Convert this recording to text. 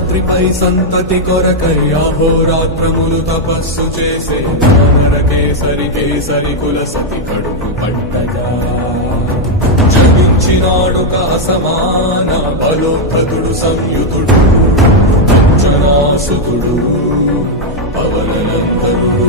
రాత్రిపై సంతతి కొరకై అహోరాత్రములు తపస్సు చేసే వానర కేసరి కుల సతి కడుపు పట్టగా జనించినాడొక అసమాన బలోద్ధతుడు సంయుతుడు అంజనాసుతుడు పవననందనుడు